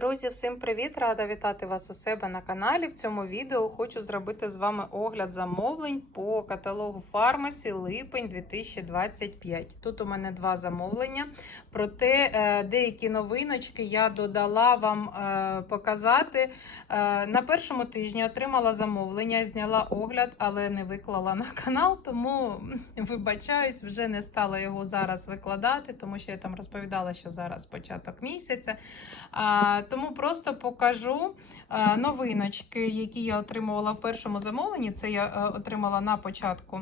Друзі, всім привіт! Рада вітати вас у себе на каналі. В цьому відео хочу зробити з вами огляд замовлень по каталогу Фармасі липень 2025. Тут у мене два замовлення. Проте е, деякі новиночки я додала вам е, показати. Е, На першому тижні отримала замовлення, зняла огляд, але не виклала на канал, тому вибачаюсь, вже не стала його зараз викладати, тому що я там розповідала, що зараз початок місяця. Тому просто покажу новиночки, які я отримувала в першому замовленні. Це я е, отримала на початку.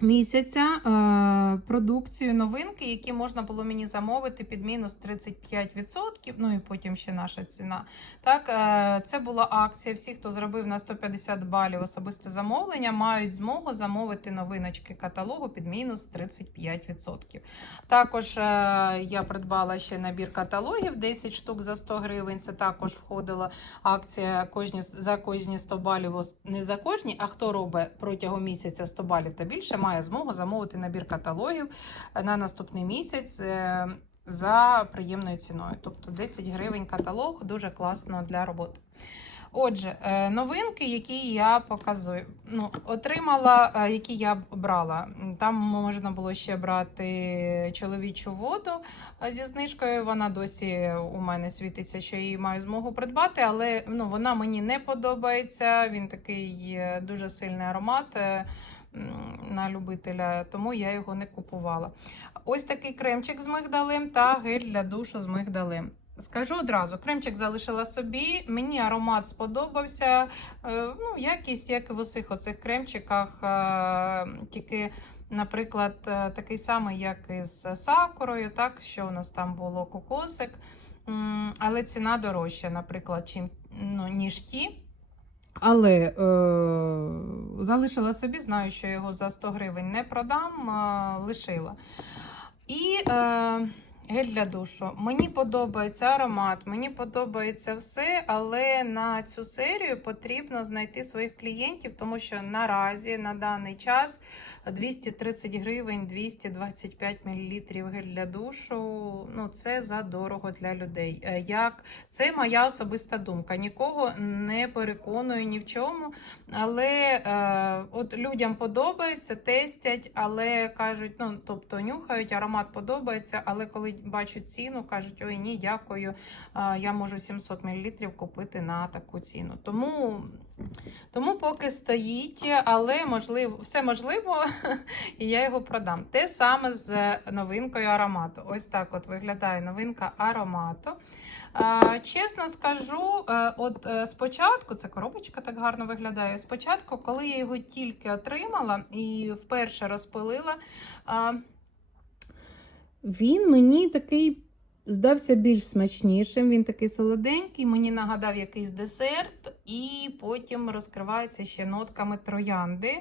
Місяця е, продукцію новинки, які можна було мені замовити під мінус 35%, ну і потім ще наша ціна. Так, е, це була акція. Всі, хто зробив на 150 балів особисте замовлення, мають змогу замовити новиночки каталогу під мінус 35%. Також е, я придбала ще набір каталогів 10 штук за 100 гривень. Це також входила акція кожні, за кожні 100 балів, не за кожні, а хто робить протягом місяця 100 балів та більше, має змогу замовити набір каталогів на наступний місяць. е, За приємною ціною, тобто 10 гривень каталог дуже класно для роботи. Отже, е, новинки, які я показую. Ну, отримала, е, які я брала. Там можна було ще брати чоловічу воду е, зі знижкою. Вона досі у мене світиться, що її маю змогу придбати, але ну, вона мені не подобається. Він такий е, дуже сильний аромат. На любителя, тому я його не купувала. Ось такий кремчик з мигдалем та гель для душу з мигдалем. Скажу одразу, кремчик залишила собі. Мені аромат сподобався. Е, Ну, якість, як і в усіх оцих кремчиках, е, тільки, наприклад, е, такий самий, як із сакурою, так, що у нас там було кокосик. Але ціна дорожча, наприклад, чим, ну, ніж ті. Але е, залишила собі, знаю, що його за 100 гривень не продам, е, лишила. І е, гель для душу. Мені подобається аромат, мені подобається все, але на цю серію потрібно знайти своїх клієнтів, тому що наразі на даний час 230 гривень, 225 мл гель для душу. Ну, це задорого для людей. Е, Як це моя особиста думка. Нікого не переконую ні в чому. Але е, от людям подобається, тестять, але кажуть, ну тобто нюхають, аромат подобається, але коли бачать ціну, кажуть, ой, ні, дякую. я можу 700 мл купити на таку ціну. Тому, тому поки стоїть, але можливо, все можливо, і я його продам. Те саме з новинкою аромату. Ось так от виглядає новинка аромату. Чесно скажу, е, от е, спочатку це коробочка так гарно виглядає. Спочатку, коли я його тільки отримала і вперше розпилила, він мені такий здався більш смачнішим. Він такий солоденький, мені нагадав якийсь десерт, і потім розкривається ще нотками троянди.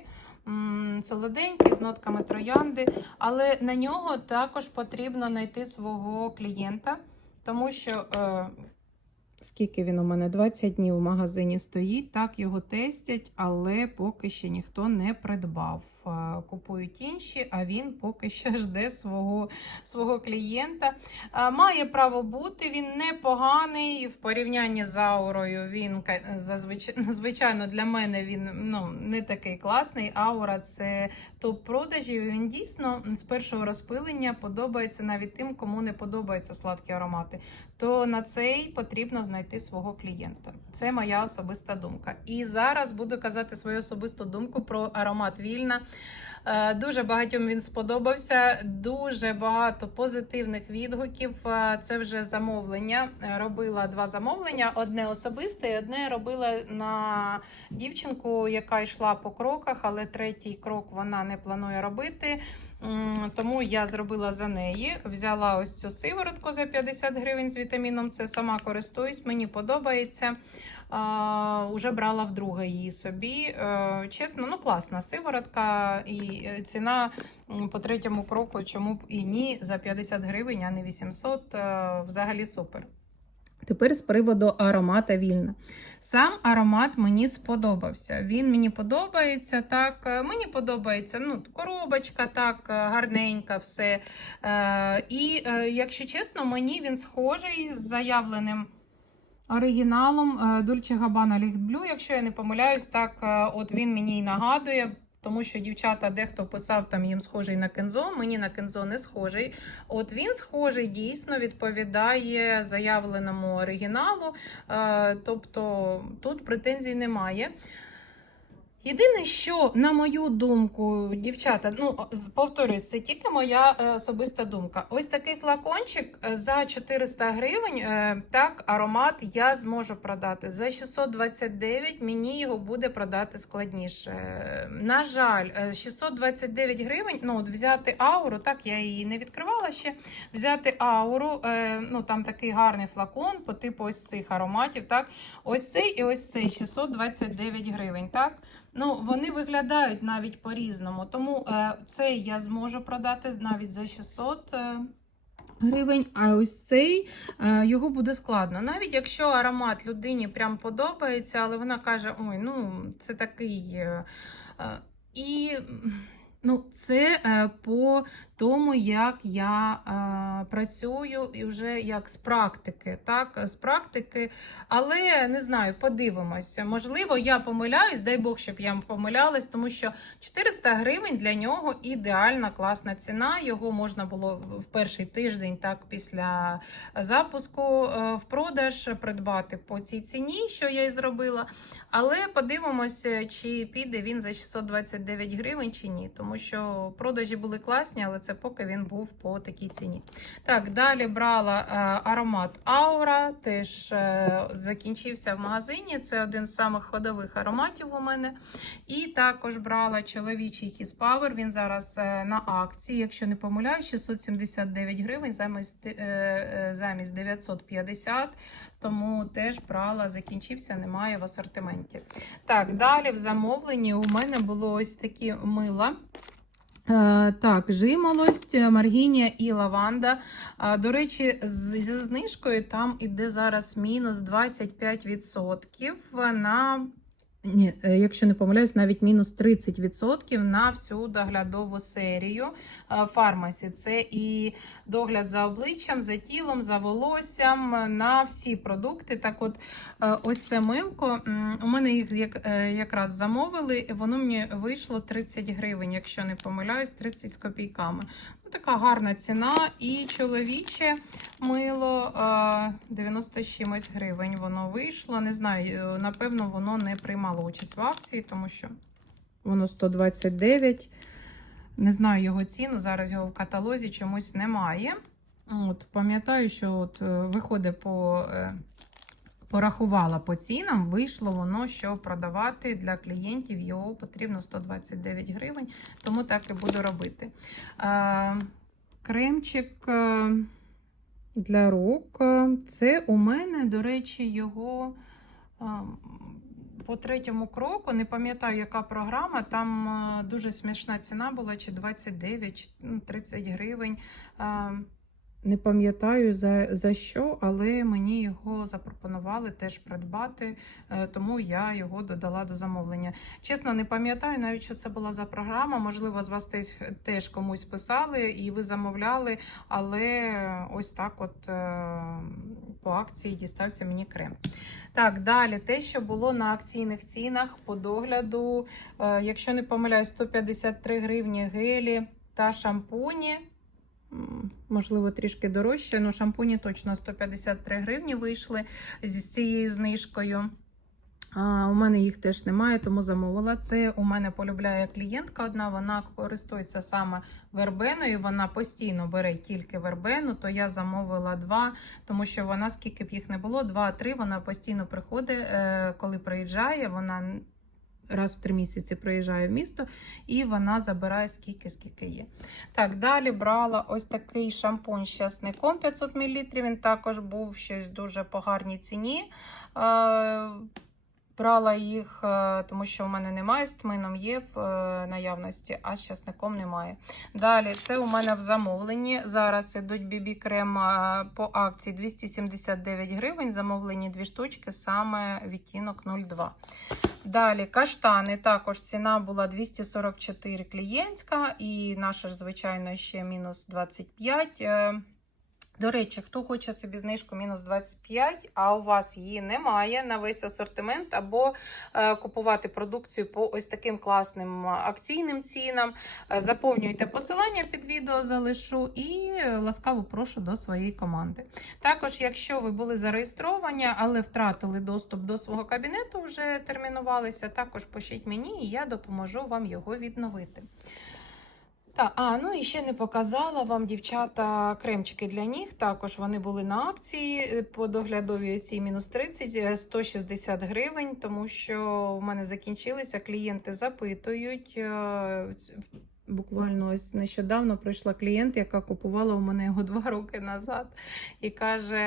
Солоденький з нотками троянди, але на нього також потрібно знайти свого клієнта. Тому що е, скільки він у мене 20 днів в магазині стоїть, так його тестять, але поки ще ніхто не придбав. Е, Купують інші, а він поки що жде свого, свого клієнта. Е, Має право бути, він непоганий в порівнянні з аурою. Він зазвичай, звичайно для мене він ну, не такий класний. Аура це топ продажів. Він дійсно з першого розпилення подобається навіть тим, кому не подобаються сладкі аромати. То на цей потрібно знайти свого клієнта. Це моя особиста думка. І зараз буду казати свою особисту думку про аромат Вільна. Е, Дуже багатьом він сподобався. Дуже багато позитивних відгуків. Е, Це вже замовлення. Е, Робила два замовлення: одне особисте, і одне робила на дівчинку, яка йшла по кроках, але третій крок вона не планує робити. Тому я зробила за неї. Взяла ось цю сиворотку за 50 гривень з вітаміном. Це сама користуюсь, мені подобається. А, Уже брала вдруге її собі. Е, Чесно, ну класна сиворотка і е, ціна по третьому кроку, чому б і ні, за 50 гривень, а не 800. е, Взагалі супер. Тепер з приводу аромата вільна. Сам аромат мені сподобався. Він мені подобається так. Мені подобається ну, коробочка, так, гарненька, все. І, якщо чесно, мені він схожий з заявленим оригіналом Дульче Gabbana Licht якщо я не помиляюсь, так е, от він мені й нагадує. Тому що дівчата дехто писав там їм схожий на кензо, мені на кензо не схожий. От він схожий дійсно відповідає заявленому оригіналу, е, тобто тут претензій немає. Єдине, що, на мою думку, дівчата, ну повторюсь, це тільки моя е, особиста думка. Ось такий флакончик е, за 400 гривень. е, Так, аромат я зможу продати. За 629 мені його буде продати складніше. На жаль, е, 629 гривень. Ну, от взяти ауру, так я її не відкривала ще. Взяти ауру, ну там такий гарний флакон по типу ось цих ароматів. Так, ось цей і ось цей 629 гривень. Так. Ну, вони виглядають навіть по-різному. Тому е, цей я зможу продати навіть за 600 е, гривень, а ось цей е, його буде складно. Навіть якщо аромат людині прям подобається, але вона каже: ой, ну це такий. І ну, це е, по тому, як я е, працюю і вже як з практики. Так, з практики але не знаю, подивимося. Можливо, я помиляюсь, дай Бог, щоб я помилялась, тому що 400 гривень для нього ідеальна класна ціна. Його можна було в перший тиждень, так після запуску е, в продаж придбати по цій ціні, що я і зробила. Але подивимося, чи піде він за 629 гривень чи ні, тому що продажі були класні, але це поки він був по такій ціні. Так, далі брала е, аромат Aura, теж е, закінчився в магазині. Це один з самих ходових ароматів у мене. І також брала чоловічий Power. Він зараз е, на акції, якщо не помиляюсь, 679 гривень замість, замість 950. Тому теж брала, закінчився, немає в асортименті. Так, далі в замовленні у мене було ось такі мила. Е, Так, жимолость, маргінія і лаванда. До речі, зі знижкою там іде зараз мінус 25% на. Ні, е, якщо не помиляюсь, навіть мінус 30% на всю доглядову серію е, фармасі. Це і догляд за обличчям, за тілом, за волоссям, е, на всі продукти. Так, от ось це милко. У мене їх як, якраз замовили, воно мені вийшло 30 гривень, якщо не помиляюсь, 30 з копійками. Ну, така гарна ціна. І чоловіче мило е, 90 чимось гривень. Воно вийшло. Не знаю, е, напевно, воно не приймало участь в акції, тому що воно 129. Не знаю його ціну. Зараз його в каталозі чомусь немає. От, Пам'ятаю, що от, е, виходить по. Порахувала по цінам, вийшло воно, що продавати для клієнтів його потрібно 129 гривень, тому так і буду робити. Е, Кремчик е, для рук. е, Це у мене, до речі, його по третьому кроку. Не пам'ятаю, яка програма. Там дуже смішна ціна була, чи 29, чи ну, 30 гривень. Не пам'ятаю за, за що, але мені його запропонували теж придбати, е, тому я його додала до замовлення. Чесно, не пам'ятаю навіть, що це була за програма. Можливо, з вас теж, теж комусь писали і ви замовляли, але ось так от е, по акції дістався мені крем. Так, далі те, що було на акційних цінах по догляду, е, якщо не помиляюсь, 153 гривні гелі та шампуні. Можливо, трішки дорожче. Ну, шампуні точно 153 гривні вийшли з цією знижкою. А, у мене їх теж немає, тому замовила. Це у мене полюбляє клієнтка одна, вона користується саме вербеною, вона постійно бере тільки вербену, то я замовила два, тому що вона, скільки б їх не було, два-три, вона постійно приходить, е, коли приїжджає, вона раз в три місяці приїжджає в місто, і вона забирає скільки, скільки є. Так, далі брала ось такий шампунь з часником 500 мл. Він також був щось дуже по гарній ціні. Брала їх, е, тому що у мене немає з тмином, є в е, наявності, а з часником немає. Далі, це у мене в замовленні. Зараз ідуть бібі крем е, по акції 279 гривень. Замовлені дві штучки, саме відтінок 02. Далі каштани. Також ціна була 244 клієнтська, і наша звичайно, ще мінус 25. До речі, хто хоче собі знижку мінус 25, а у вас її немає на весь асортимент, або е, купувати продукцію по ось таким класним акційним цінам, е, заповнюйте посилання під відео, залишу і е, ласкаво прошу до своєї команди. Також, якщо ви були зареєстровані, але втратили доступ до свого кабінету, вже термінувалися, також пишіть мені, і я допоможу вам його відновити. Так, а, ну і ще не показала вам, дівчата, кремчики для ніг. Також вони були на акції е, по доглядовій оцій мінус 30, е, 160 гривень, тому що в мене закінчилися. Клієнти запитують. Буквально ось нещодавно прийшла клієнт, яка купувала у мене його два роки назад, і каже: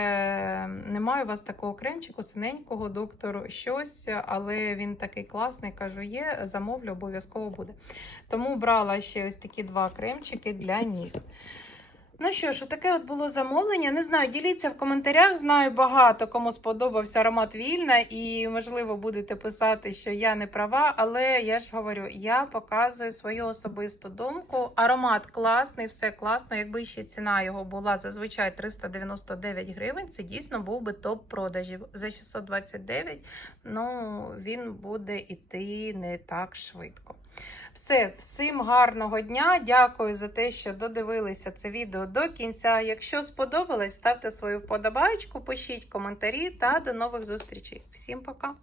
немає у вас такого кремчику, синенького, доктор, щось, але він такий класний. Кажу, є, замовлю, обов'язково буде. Тому брала ще ось такі два кремчики для ніг. Ну що ж, таке от було замовлення. Не знаю, діліться в коментарях. Знаю багато кому сподобався аромат вільна, і можливо будете писати, що я не права, але я ж говорю, я показую свою особисту думку. Аромат класний, все класно. Якби ще ціна його була зазвичай 399 гривень, це дійсно був би топ продажів. За 629 ну він буде іти не так швидко. Все, всім гарного дня. Дякую за те, що додивилися це відео до кінця. Якщо сподобалось, ставте свою вподобайку, пишіть коментарі та до нових зустрічей. Всім пока!